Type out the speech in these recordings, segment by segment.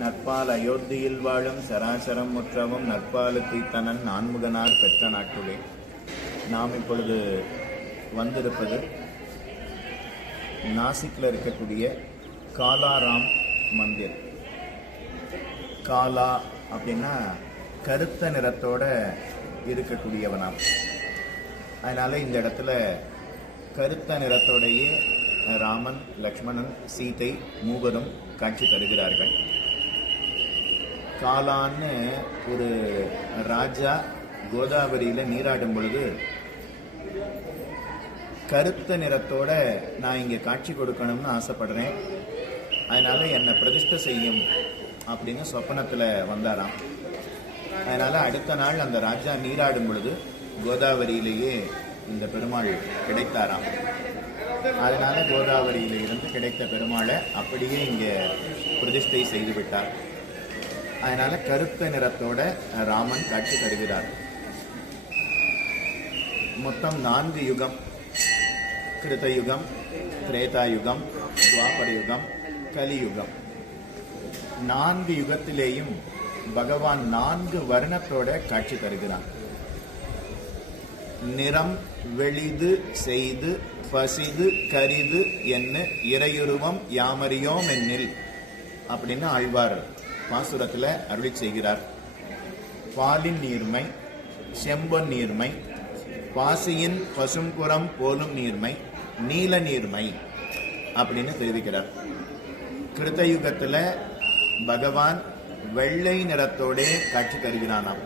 நற்பால் அயோத்தியில் வாழும் சராசரம் முற்றவும் நற்பாலுக்கு தனன் நான்முகனார் பெற்ற நாட்டுளே. நாம் இப்பொழுது வந்திருப்பது நாசிக்கில் இருக்கக்கூடிய காலாராம் மந்திர். காலா அப்படின்னா கருத்த நிறத்தோட இருக்கக்கூடியவனாம். அதனால இந்த இடத்துல கருத்த நிறத்தோடையே ராமன், லக்ஷ்மணன், சீதை மூவரும் காட்சி தருகிறார்கள். காலான்னு ஒரு ராஜா கோதாவரியில நீராடும் பொழுது கருத்த நிறத்தோட நான் இங்க காட்சி கொடுக்கணும்னு ஆசைப்படுறேன், அதனால என்னை பிரதிஷ்டை செய்யும் அப்படின்னு சொப்பனத்துல வந்தாராம். அதனால அடுத்த நாள் அந்த ராஜா நீராடும் பொழுது கோதாவரியிலேயே இந்த பெருமாள் கிடைத்தாராம். அதனால கோதாவரியில இருந்து கிடைத்த பெருமாளை அப்படியே இங்க பிரதிஷ்டை செய்து விட்டார். அதனால கருத்த நிறத்தோட ராமன் காட்சி தருகிறார். மொத்தம் 4 யுகம், கிருதயுகம், திரேதாயுகம், துவாபர யுகம், கலியுகம். 4 யுகத்திலேயும் பகவான் 4 வர்ணத்தோட காட்சி தருகிறான். நிறம் வெளிது செய்து பசிது கரிது என்ன இறையுருவம் யாமறியோம் என்னில் அப்படின்னு ஆழ்வார் பாசுரத்துல அருளி செய்கிறார். பாலின் நீர்மை, செம்பொன் நீர்மை, பாசியின் பசும்புறம் போலும் நீர்மை, நீல நீர்மை அப்படின்னு தெரிவிக்கிறார். கிருத்தயுகத்துல பகவான் வெள்ளை நிறத்தோட காட்சி தருகிறானாம்.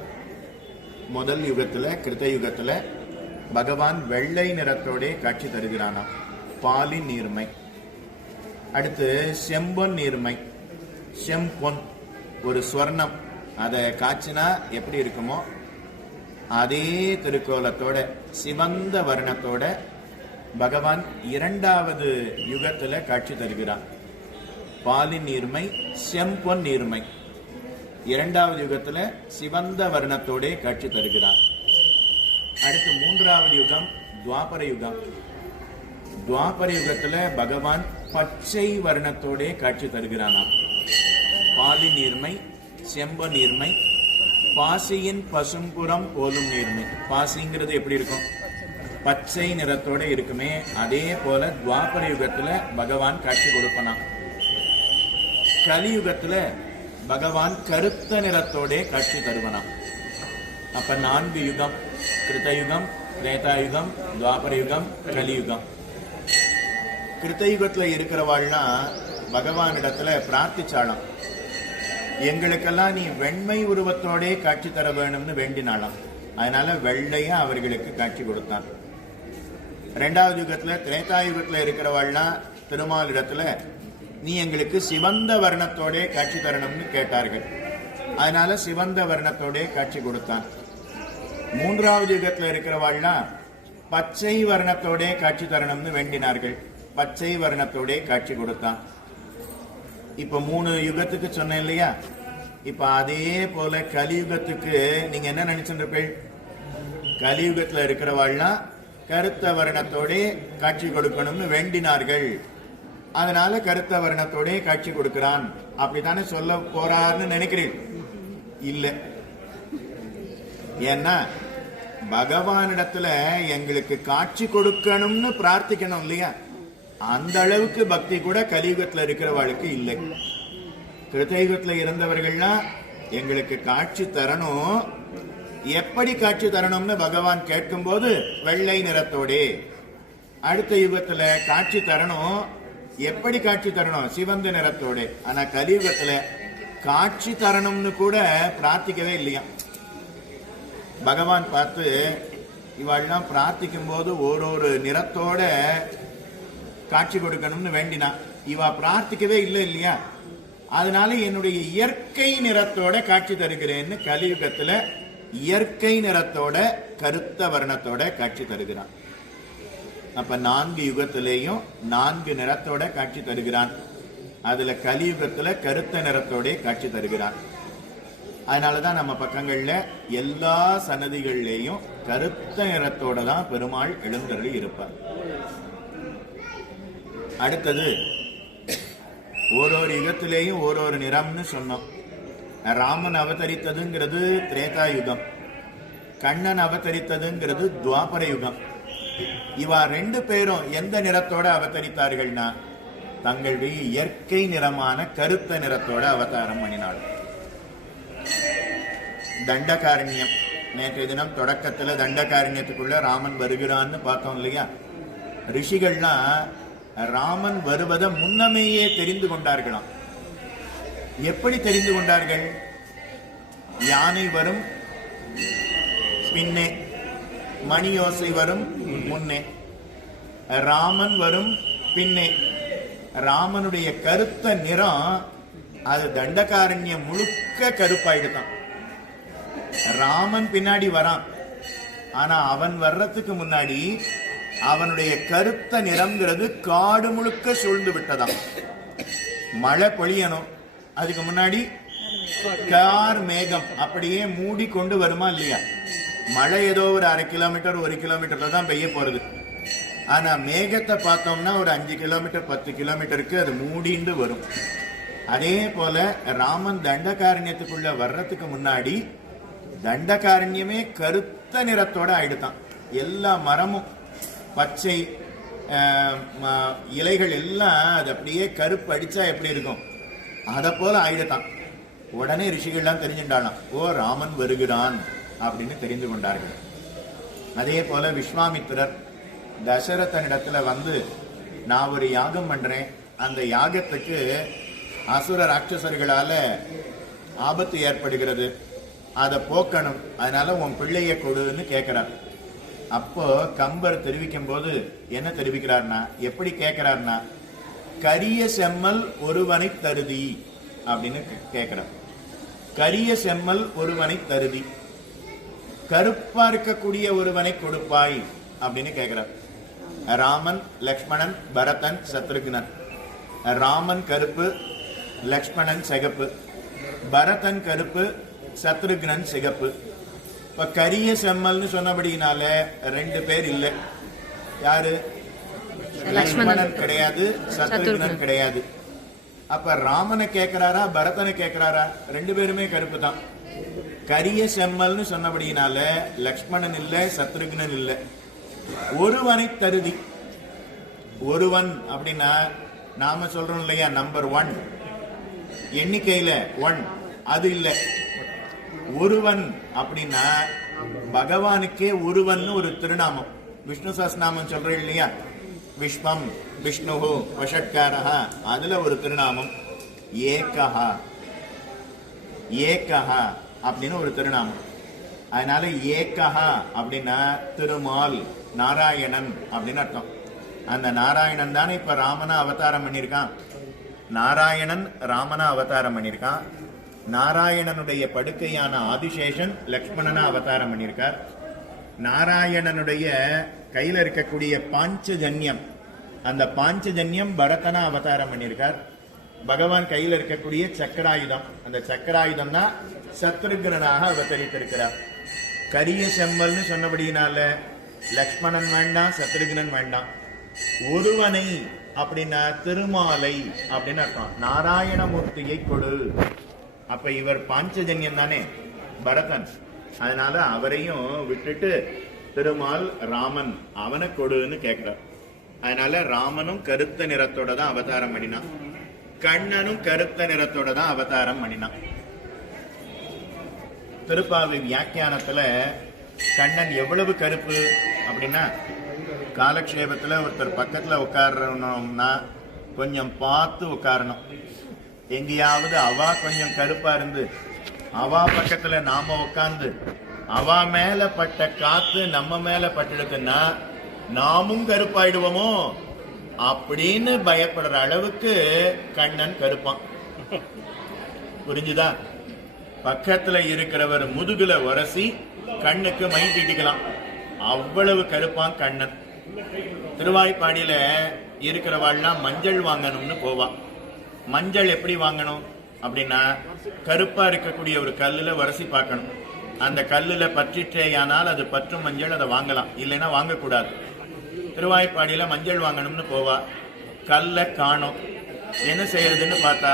முதல் யுகத்துல கிருத்தயுகத்துல பகவான் வெள்ளை நிறத்தோட காட்சி தருகிறானாம், பாலின் நீர்மை. அடுத்து செம்பொன் நீர்மை. செம்பொன் ஒரு ஸ்வர்ணம், அதை காய்ச்சினா எப்படி இருக்குமோ அதே திருக்கோலத்தோட சிவந்த வர்ணத்தோட பகவான் 2வது யுகத்துல காட்சி தருகிறான். பாலின் நீர்மை, செம்பொன் நீர்மை. 2வது யுகத்துல சிவந்த வர்ணத்தோட காட்சி தருகிறான். அடுத்து 3வது யுகம் துவாபர யுகம். துவாபர யுகத்துல பகவான் பச்சை வர்ணத்தோட காட்சி தருகிறானாம். பாலின் நீர்மை, செம்ப நீர்மை, பாசியின் பசும்புறம் போலும் நீர்மை. பாசிங்கிறது எப்படி இருக்கும்? பச்சை நிறத்தோட இருக்குமே, அதே போல துவாபர யுகத்துல பகவான் காட்சி கொடுப்பனாம். கலியுகத்துல பகவான் கருத்த நிறத்தோட காட்சி தருவனாம். அப்ப 4 யுகம், கிருத்தயுகம், திரேதாயுகம், துவாபர யுகம், கலியுகம். கிருத்தயுகத்துல இருக்கிறவாள்னா பகவானிடத்துல பிரார்த்திச்சாலாம், எங்களுக்கெல்லாம் நீ வெண்மை உருவத்தோட காட்சி தர வேணும்னு வேண்டினாலாம். அதனால வெள்ளையா அவர்களுக்கு காட்சி கொடுத்தான். 2வது யுகத்துல திரேதாயுகத்துல இருக்கிறவாள்னா திருமாலிடத்துல நீ எங்களுக்கு சிவந்த வர்ணத்தோட காட்சி தரணும்னு கேட்டார்கள். அதனால சிவந்த வர்ணத்தோட காட்சி கொடுத்தான். 3வது யுகத்துல இருக்கிறவாள்னா பச்சை வர்ணத்தோட காட்சி தரணும்னு வேண்டினார்கள். பச்சை வர்ணத்தோட காட்சி கொடுத்தான். இப்ப 3 யுகத்துக்கு சொன்னேன் இல்லையா? இப்ப அதே போல கலியுகத்துக்கு நீங்க என்ன நினைச்சுருப்பீள்? கலியுகத்துல இருக்கிறவாள்னா கருத்த வர்ணத்தோட காட்சி கொடுக்கணும்னு வேண்டினார்கள். அதனால கருத்த வர்ணத்தோட காட்சி கொடுக்கிறான் அப்படித்தானே சொல்ல போறாருன்னு நினைக்கிறீள்? இல்ல. ஏன்னா பகவானிடத்துல எங்களுக்கு காட்சி கொடுக்கணும்னு பிரார்த்திக்கணும் இல்லையா? அந்த அளவுக்கு பக்தி கூட கலியுகத்துல இருக்கிறவாளுக்கு இல்லை. கிருத்தயுகத்துல இருந்தவர்கள்லாம் எங்களுக்கு காட்சி தரணும், எப்படி காட்சி தரணும்னு பகவான் கேட்கும் போது வெள்ளை நிறத்தோட. அடுத்த யுகத்துல காட்சி தரணும், எப்படி காட்சி தரணும்? சிவந்த நிறத்தோட. ஆனா கலியுகத்துல காட்சி தரணும்னு கூட பிரார்த்திக்கவே இல்லையா. பகவான் பார்த்து இவாள்லாம் பிரார்த்திக்கும் போது ஒரு நிறத்தோட காட்சி கொடுக்கணும்னு வேண்டினா, இவா பிரார்த்திக்கவே இல்லை இல்லையா? அதனால என்னுடைய இயற்கை நிறத்தோட காட்சி தருகிறேன்னு கலியுகத்துல இயற்கை நிறத்தோட கருத்த வர்ணத்தோட காட்சி தருகிறான். அப்ப 4 யுகத்திலேயும் 4 நிறத்தோட காட்சி தருகிறான். அதுல கலியுகத்துல கருத்த நிறத்தோட காட்சி தருகிறான். அதனாலதான் நம்ம பக்கங்கள்ல எல்லா சன்னதிகள்லயும் கருத்த நிறத்தோட தான் பெருமாள் எழுந்தருளி இருப்பார். அடுத்தது ஓரொரு யுகத்திலேயும் ஓரொரு நிறம்னு சொன்னோம். ராமன் அவதரித்ததுங்கிறது திரேதா யுகம், கண்ணன் அவதரித்ததுங்கிறது துவாபர யுகம். இவா ரெண்டு பேரும் எந்த நிறத்தோட அவதரித்தார்கள்னா தங்களுடைய இயற்கை நிறமான கருத்த நிறத்தோட அவதாரம் பண்ணினாள். தண்டகாரண்யம், நேற்றைய தினம் தொடக்கத்துல தண்டகாரண்யத்துக்குள்ள ராமன் வருகிறான்னு பார்த்தோம் இல்லையா? ரிஷிகள்லாம் ராமன் வருவதை முன்னமேயே தெரிந்து கொண்டார்களாம். எப்படி தெரிந்து கொண்டார்கள்? யானை வரும் பின்னே, மணியோசை வரும் முன்னே, ராமன் வரும் பின்னே. ராமனுடைய கருத்த நிறம் அது தண்டகாரண்யம் முழுக்க கருப்பாயிடுதான். ராமன் பின்னாடி வரான், ஆனா அவன் வர்றதுக்கு முன்னாடி அவனுடைய கருத்த நிறம்ங்கிறது காடு முழுக்க சூழ்ந்து விட்டதாம். மழை பொழியணும், அதுக்கு முன்னாடி கார் மேகம் அப்படியே மூடி கொண்டு வருமா இல்லையா? மழை ஏதோ ஒரு 1/2 கிலோமீட்டர் 1 கிலோமீட்டர்ல தான் பெய்ய போறது. ஆனா மேகத்தை பார்த்தோம்னா ஒரு 5 கிலோமீட்டர் 10 கிலோமீட்டருக்கு அது மூடிண்டு வரும். அதே போல ராமன் தண்டகாரண்யத்துக்குள்ள வர்றதுக்கு முன்னாடி தண்டகாரண்யமே கருத்த நிறத்தோட ஆயிடுதான். எல்லா மரமும் பச்சை இலைகள் எல்லாம் அது அப்படியே கருப்பு அடிச்சா எப்படி இருக்கும் அத போல ஆயிடுதான். உடனே ரிஷிகள்லாம் தெரிஞ்சுட்டாலாம், ஓ ராமன் வருகிறான் அப்படின்னு தெரிந்து கொண்டார்கள். அதே போல விஸ்வாமித்திரர் தசரதனிடத்துல வந்து நான் ஒரு யாகம் பண்றேன், அந்த யாகத்துக்கு அசுர ராட்சசர்களால ஆபத்து ஏற்படுகிறது, அதை போக்கணும், அதனால உன் பிள்ளைய கொடுன்னு கேட்கிறார். அப்போ கம்பர் தெரிவிக்கும் போது என்ன தெரிவிக்கிறார்னா, எப்படி கேட்கிறார்னா, கரிய செம்மல் ஒருவனை தருதி அப்படின்னு கேட்கிறார். கரிய செம்மல் ஒருவனை தருதி, கருப்பா இருக்கக்கூடிய ஒருவனை கொடுப்பாய் அப்படின்னு கேட்கிறார். ராமன், லக்ஷ்மணன், பரதன், சத்ருக்னன். ராமன் கருப்பு, லக்ஷ்மணன் சிகப்பு, பரதன் கருப்பு, சத்ருக்னன் சிகப்பு. இப்ப கரிய செம்மல்னு சொன்னபடினால 2 பேர் இல்லை. யாரு? லக்ஷ்மணன் கிடையாது, சத்ருக்னன் கிடையாது. அப்ப ராமனை கேட்கிறாரா பரதனை கேட்கிறாரா? 2 பேருமே கருப்பு தான். கரிய செம்மல்னு சொன்னபடினால லக்ஷ்மணன் இல்ல, சத்ருக்னன் இல்ல. ஒருவனை தருதி. ஒருவன் அப்படின்னா நாம சொல்றோம் இல்லையா, நம்பர் 1 எண்ணிக்கையில 1, அது இல்ல. ஒருவன் அப்படின்னா பகவானுக்கே ஒருவன் ஒரு திருநாமம். விஷ்ணு சஹஸ்ரநாமம் சொல்றேன் இல்லையா, விஸ்வம், விஷ்ணு, வஷட்காரஹா, அதுல ஒரு திருநாமம் ஏகஹா. ஏகஹா அப்படின்னு ஒரு திருநாமம். அதனால ஏகஹா அப்படின்னா திருமால், நாராயணன் அப்படின்னு அர்த்தம். அந்த நாராயணன் தானே இப்ப ராமனா அவதாரம் பண்ணியிருக்கான். நாராயணன் ராமனா அவதாரம் பண்ணியிருக்கான். நாராயணனுடைய படுக்கையான ஆதிசேஷன் லக்ஷ்மணனா அவதாரம் பண்ணியிருக்கார். நாராயணனுடைய கையில இருக்கக்கூடிய பாஞ்சஜன்யம், அந்த பாஞ்சஜன்யம் பரதனா அவதாரம் பண்ணியிருக்கார். பகவான் கையில் இருக்கக்கூடிய சக்கராயுதம், அந்த சக்கராயுதம் தான் சத்ருக்னாக அவதரித்திருக்கிறார். கரிய செம்மல்னு சொன்னபடினால லக்ஷ்மணன் வேண்டாம், சத்ருக்னன் வேண்டாம். ஒருவனை அப்படின்னா திருமாலை அப்படின்னு அர்த்தம். நாராயணமூர்த்தியை கொடு. அப்ப இவர் பாஞ்சஜன்யம் தானே பரதன், அதனால அவரையும் விட்டுட்டு திருமால் ராமன் அவனை கொடுன்னு கேட்கிறார். அதனால ராமனும் கருத்த நிறத்தோட தான் அவதாரம் பண்ணினான், கண்ணனும் கருத்த நிறத்தோட தான் அவதாரம் பண்ணினான். திருப்பாவை வியாக்கியானத்துல கண்ணன் எவ்வளவு கருப்பு அப்படின்னா, காலக்ஷேபத்துல ஒருத்தர் பக்கத்துல உட்காரணும்னா கொஞ்சம் பார்த்து உட்காரணும். எங்கேயாவது அவா கொஞ்சம் கருப்பா இருந்து அவா பக்கத்துல நாம உட்கார்ந்து அவா மேல பட்ட காத்து நம்ம மேல பட்டுடுதுன்னா நாமும் கருப்பாயிடுவோமோ அப்படின்னு பயப்படுற அளவுக்கு கண்ணன் கருப்பான். புரிஞ்சுதா? பக்கத்துல இருக்கிறவர் முதுகுல உரசி கண்ணுக்கு மை தீட்டிக்கலாம், அவ்வளவு கருப்பான் கண்ணன். திருவாய்ப்பாடியில இருக்கிறவாள்லாம் மஞ்சள் வாங்கணும்னு போவான். மஞ்சள் எப்படி வாங்கணும் அப்படின்னா, கருப்பா இருக்கக்கூடிய ஒரு கல்லுல உரசி பார்க்கணும். அந்த கல்லுல பற்றிட்டேயானால் அது பற்றும் மஞ்சள், அதை வாங்கலாம், இல்லைன்னா வாங்கக்கூடாது. திருவாய்ப்பாடியில மஞ்சள் வாங்கணும்னு போவா, கல்லை காணோம். என்ன செய்யறதுன்னு பார்த்தா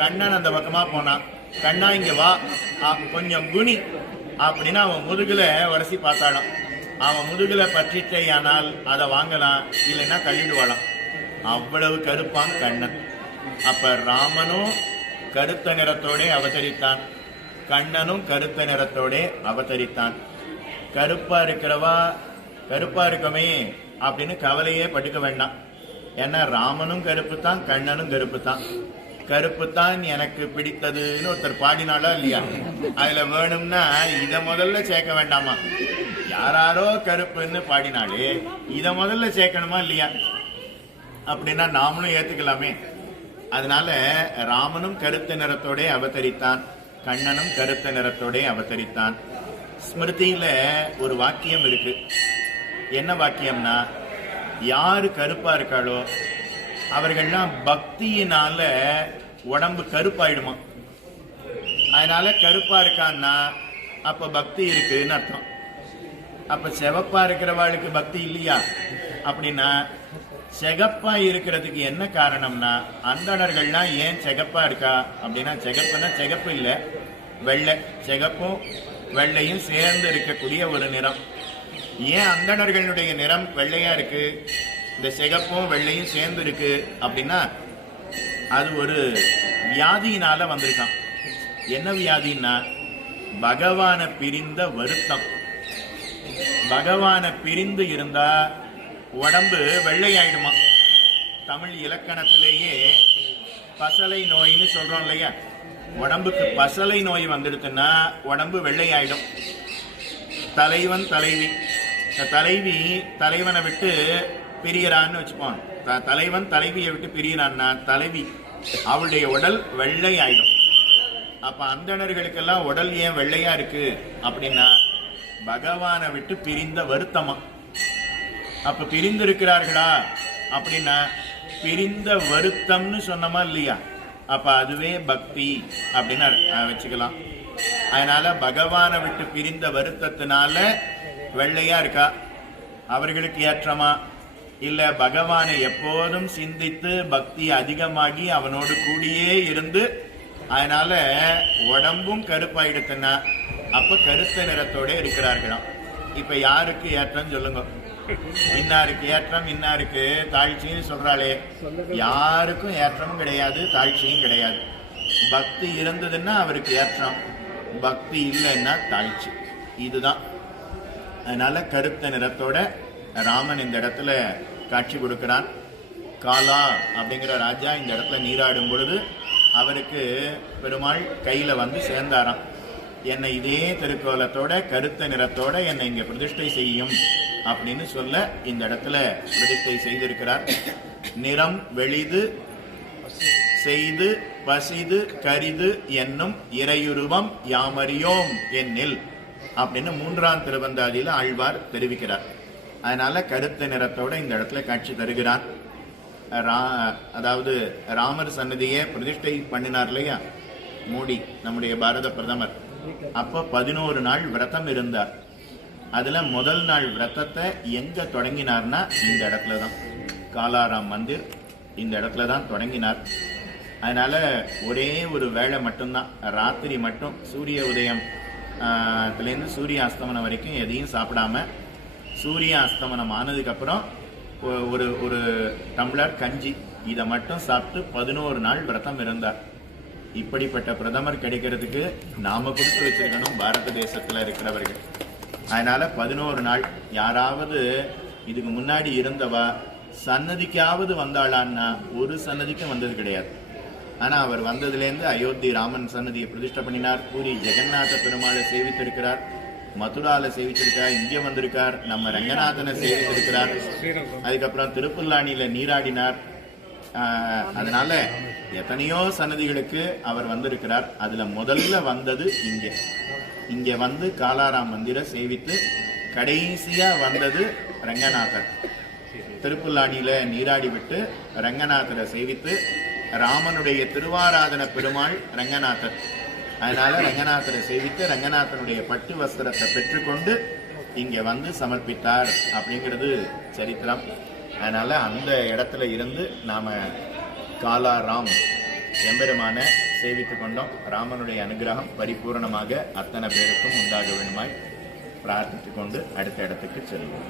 கண்ணன் அந்த பக்கமா போனான். கண்ணா இங்க வா, கொஞ்சம் குனி அப்படின்னு அவன் முதுகுல உரசி பார்த்தாலும் அவன் முதுகுல பற்றிட்டேயானால் அதை வாங்கலாம், இல்லைன்னா தள்ளிடுவாளாம். அவ்வளவு கருப்பான் கண்ணன். அப்ப ராமனும் கருத்த நிறத்தோட அவதரித்தான், கண்ணனும் கருத்த நிறத்தோட அவதரித்தான். கருப்பா இருக்கிறவா கருப்பா இருக்கமே அப்படின்னு கவலையே பட்டுக்க வேண்டாம். ஏன்னா ராமனும் கருப்பு தான், கண்ணனும் கருப்பு தான். கருப்பு தான் எனக்கு பிடித்ததுன்னு ஒருத்தர் பாடினாலா இல்லையா? அதுல வேணும்னா இத முதல்ல சேர்க்க வேண்டாமா? யாராரோ கருப்புன்னு பாடினாலே இத முதல்ல சேர்க்கணுமா இல்லையா? அப்படின்னா நாமளும் ஏத்துக்கலாமே. அதனால ராமனும் கருத்த நிறத்தோட அவதரித்தான், கண்ணனும் கருத்த நிறத்தோட அவதரித்தான். ஸ்மிருதியில ஒரு வாக்கியம் இருக்கு. என்ன வாக்கியம்னா, யாரு கருப்பா இருக்காளோ அவர்கள்லாம் பக்தியினால உடம்பு கருப்பாயிடுமா. அதனால கருப்பா இருக்கான்னா அப்ப பக்தி இருக்குன்னு அர்த்தம். அப்ப செவப்பா இருக்கிறவாளுக்கு பக்தி இல்லையா? அப்படின்னா செகப்பா இருக்கிறதுக்கு என்ன காரணம்னா, அந்தணர்கள்லாம் ஏன் செகப்பா இருக்கா அப்படின்னா, செகப்புன்னா செகப்பு இல்ல, வெள்ளை. செகப்பும் வெள்ளையும் சேர்ந்து இருக்கக்கூடிய ஒரு நிறம். ஏன் அந்தணர்களுடைய நிறம் வெள்ளையா இருக்கு, இந்த சிகப்பும் வெள்ளையும் சேர்ந்து இருக்கு அப்படின்னா, அது ஒரு வியாதியினால வந்திருக்கான். என்ன வியாதின்னா, பகவான பிரிந்த வருத்தம். பகவான பிரிந்து இருந்தா உடம்பு வெள்ளையாயிடுமா. தமிழ் இலக்கணத்திலேயே பசலை நோயின்னு சொல்றோம் இல்லையா? உடம்புக்கு பசலை நோய் வந்துடுதுன்னா உடம்பு வெள்ளையாயிடும். தலைவன் தலைவி, தலைவி தலைவனை விட்டு பிரியறான்னு வச்சுப்போம். தலைவன் தலைவியை விட்டு பிரியறான்னா தலைவி அவளுடைய உடல் வெள்ளை ஆயிடும். அப்ப அந்தணர்களுக்கெல்லாம் உடல் ஏன் வெள்ளையா இருக்கு அப்படின்னா, பகவானை விட்டு பிரிந்த வருத்தமா. அப்ப பிரிந்து இருக்கிறார்களா அப்படின்னா, பிரிந்த வருத்தம்னு சொன்னமா இல்லையா? அப்ப அதுவே பக்தி அப்படின்னு வச்சுக்கலாம். அதனால பகவானை விட்டு பிரிந்த வருத்தத்தினால வெள்ளையா இருக்கா. அவர்களுக்கு ஏற்றமா இல்ல பகவானை எப்போதும் சிந்தித்து பக்தி அதிகமாகி அவனோடு கூடியே இருந்து அதனால உடம்பும் கருப்பாயிடுத்துன்னா அப்ப கருத்த நிறத்தோட இருக்கிறார்களாம். இப்ப யாருக்கு ஏற்றம் சொல்லுங்க? இன்னாருக்கு ஏற்றம் இன்னாருக்கு தாழ்ச்சின்னு சொல்றாளே, யாருக்கும் ஏற்றமும் கிடையாது, தாழ்ச்சியும் கிடையாது. பக்தி இருந்ததுன்னா அவருக்கு ஏற்றம், பக்தி இல்லைன்னா தாழ்ச்சி. இதுதான். அதனால கருத்த நிறத்தோட ராமன் இந்த இடத்துல காட்சி கொடுக்கிறான். காலா அப்படிங்கிற ராஜா இந்த இடத்துல நீராடும் பொழுது அவருக்கு பெருமாள் கையில வந்து சேர்ந்தாராம். என்னை இதே திருக்கோலத்தோட கருத்த நிறத்தோட என்னை இங்க பிரதிஷ்டை செய்யும் அப்படின்னு சொல்ல இந்த இடத்துல பிரதிஷ்டை செய்திருக்கிறார். நிறம் வெளிது செய்து பசிது கரிது என்னும் இறையுருவம் யாமறியோம் என்னில் அப்படின்னு 3ஆம் திருவந்தாதியில ஆழ்வார் தெரிவிக்கிறார். அதனால கருத்த நிறத்தோட இந்த இடத்துல காட்சி தருகிறான். அதாவது ராமர் சன்னதியை பிரதிஷ்டை பண்ணினார் இல்லையா மோடி, நம்முடைய பாரத பிரதமர். அப்ப 11 நாள் விரதம் இருந்தார். அதுல முதல் நாள் விரதத்தை எங்க தொடங்கினார்னா இந்த இடத்துலதான், காலாராம் மந்திர் இந்த இடத்துலதான் தொடங்கினார். அதனால ஒரே ஒரு வேளை மட்டும்தான், ராத்திரி மட்டும் சூரிய உதயம் இருந்து சூரிய அஸ்தமனம் வரைக்கும் எதையும் சாப்பிடாம, சூரிய அஸ்தமனம் ஆனதுக்கு அப்புறம் ஒரு டம்ளர் கஞ்சி இதை மட்டும் சாப்பிட்டு 11 நாள் விரதம் இருந்தார். இப்படிப்பட்ட பிரதமர் கிடைக்கிறதுக்கு நாம கொடுத்து வச்சிருக்கணும் பாரத தேசத்துல இருக்கிறவர்கள். அதனால 11 நாள் யாராவது இதுக்கு முன்னாடி இருந்தவா சன்னதிக்காவது வந்தாளான்னா ஒரு சன்னதிக்கும் வந்தது கிடையாது. ஆனா அவர் வந்ததுலேருந்து அயோத்தி ராமன் சன்னதியை பிரதிஷ்டை பண்ணினார், பூரி ஜெகநாத பெருமாளை சேவித்திருக்கிறார், மதுரால சேவிச்சிருக்கார், இங்கே வந்திருக்கார், நம்ம ரங்கநாதனை சேவித்திருக்கிறார், அதுக்கப்புறம் திருப்புல்லானியில நீராடினார். அதனால எத்தனையோ சன்னதிகளுக்கு அவர் வந்திருக்கிறார். அதுல முதல்ல வந்தது இங்க வந்து காலாராம் மந்திர சேவித்து கடைசியா வந்தது ரங்கநாதர். திருப்புல்லானியில நீராடி விட்டு ரங்கநாதரை சேவித்து, ராமனுடைய திருவாராதன பெருமாள் ரங்கநாதர். அதனால ரங்கநாதரை சேவித்து ரங்கநாதனுடைய பட்டு வஸ்திரத்தை பெற்றுக்கொண்டு இங்க வந்து சமர்ப்பித்தார் அப்படிங்கிறது சரித்திரம். அதனால அந்த இடத்துல இருந்து நாம காலாராம் எம்பெருமான சேவித்துக் கொண்டோம். ராமனுடைய அனுகிரகம் பரிபூரணமாக அத்தனை பேருக்கும் உண்டாக வேண்டுமாய் பிரார்த்தித்துக் கொண்டு அடுத்த இடத்துக்கு செல்வோம்.